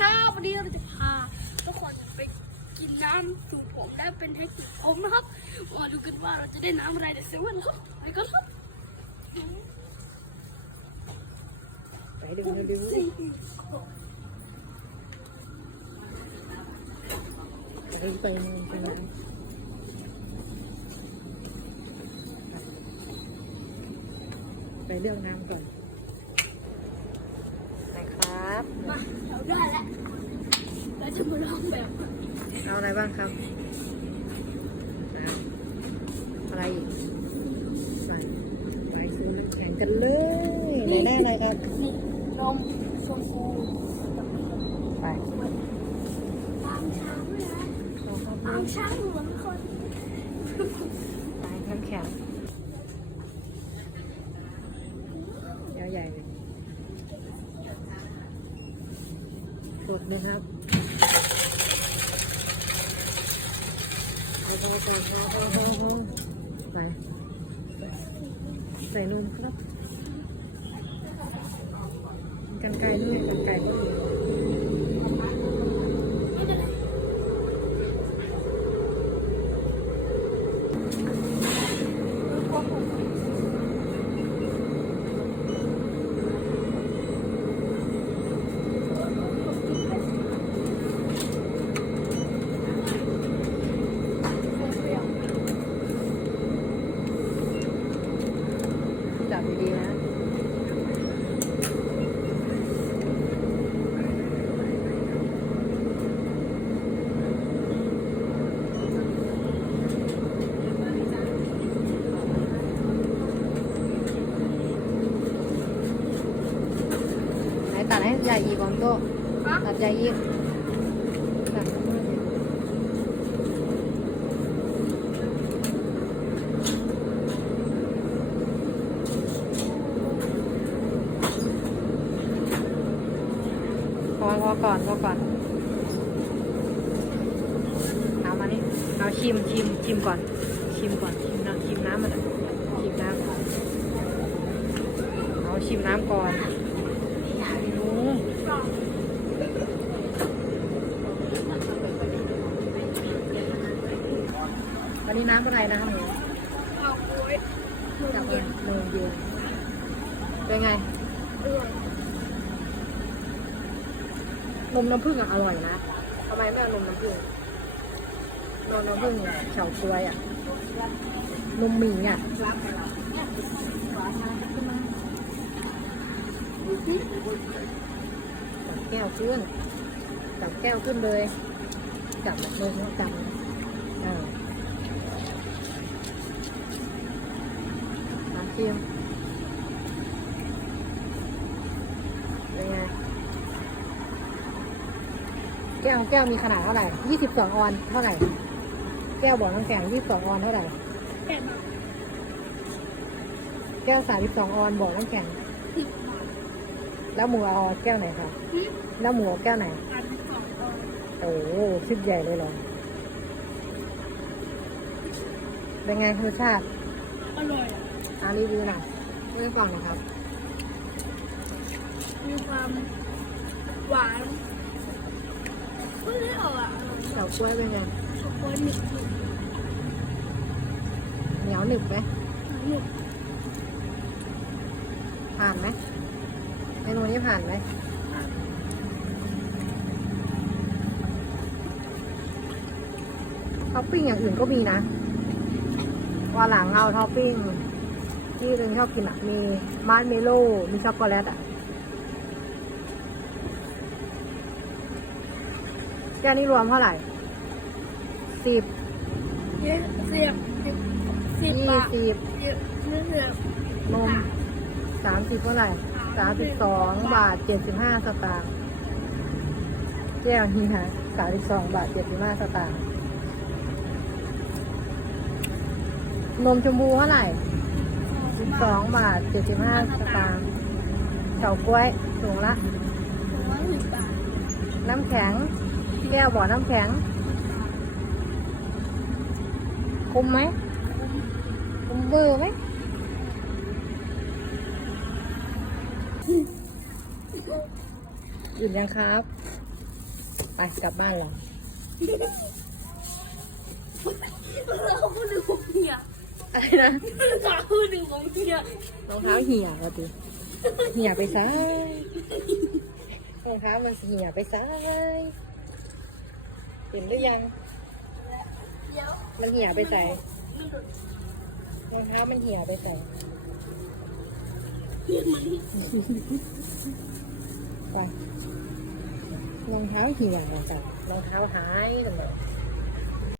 ครับวันนี้เราจะพาทุกคนไปกินน้ำสูบผมและเป็นเทคนิคผมนะครับมาดูกันว่าเราจะได้น้ำอะไรในเซเว่นครับไปกันครับไปดูเร็วสี่ๆไปไปนอนไปนอนไปเรื่องน้ำก่อนครับ มาเราได้แล้วเรา จะมาลองแบบเอาอะไรบ้างครับอะอะไรอีกไปไปซื้อน้ำแข็งกันเลยไหนได้อะไรครับนี่นมชมพูไปตามช้างด้วยนะเอาครับตามช้างเหมือนคนไปน้ำแข็งยาวใหญ่เลยกดนะครับ ใส่ใส่นมครับกันไก่ด้วยกันไก ใหญ่อีกก่อนโตตัดใหญ่อีกพอพอก่อนพอก่อนเอามานี่เอาชิมชิมชิมก่อน ชิมก่อนชิมน้ำชิมน้ำมันอะชิมน้ำเอาชิมน้ำก่อนโอ้ วั นนี้น้ำอะไรนะคะหนูเอาโอ้ยจับเองนมเย็นเป็นไงอร่อยนมน้ำผึ้งอะอร่อยนะทำไมไม่เอานมน้ำผึ้งนมน้ำผึ้งเฉาก๊วยอะนมหมี่อะจับแก้วขึ้นจับแก้วขึ้นเลยจับแบบนมจับเออมา ชิมเป็นไง แก้วแก้วมีขนาดเท่าไหร่ยี่สิบสองออนเท่าไหร่ แก้วบอกน้ำแข็งยี่สิบสองออนเท่าไหร่แค่มาแก้วสามสิบสองออนบอกน้ำแข็งสิบแล้วหมูเอาแก้วไหนคะสิบแล้วหมูเอาแก้วไหนอันสองออนโอ้โหชิบใหญ่เลยเหรอเป็นไงรสชาติ อร่อยอ่ารีวิวหน่อยเรื่องก่อนนะครับ มีความหวานไม่ได้ออกอะเฉาก๊วยเป็นไงช็อกโกแลตหนึบเหนียวหนึบไหมหนึบผ่านไหมเมนูนี้ผ่านไหมท็อปปิ้งอย่างอื่นก็มีนะว่าหลังเอาท็อปปิ้ง ที่เรื่องชอบกินอะ มีมาร์ชเมลโล่ มีช็อกโกแลตอะแก้วนี้รวมเท่าไหร่สิบเยอะเสียบสิบสิบยี่บาทสิบเยอะไม่เสียบนมสามสิบเท่าไหร่สามสิบสองบาทเจ็ดสิบห้าสตางค์แก้วนี้ค่ะสามสิบสองบาทเจ็ดสิบห้าสตางค์นมชมพูเท่าไหร่ สิบสองบาทเจ็ดสิบห้าสตางค์เฉาก๊วยถุงละ น้ำแข็ง แก้วบ่อน้ำแข็ง คุ้มไหม คุ้มเบอร์ไหมอิ่มยังครับ ไปกลับบ้านเรา อะไรนะเราพูดถึงผมเฮียรองเท้าเหี่ยปะติเหี่ยไปซ้ายรองเท้ามันเหี่ยไปซ้ายเห็นหรือยัง มันเหี่ยไปใส่รองเท้ามันเหี่ยไปใส่ไปรองเท้าเหี่ยจ้ะรองเท้าหายกันเลย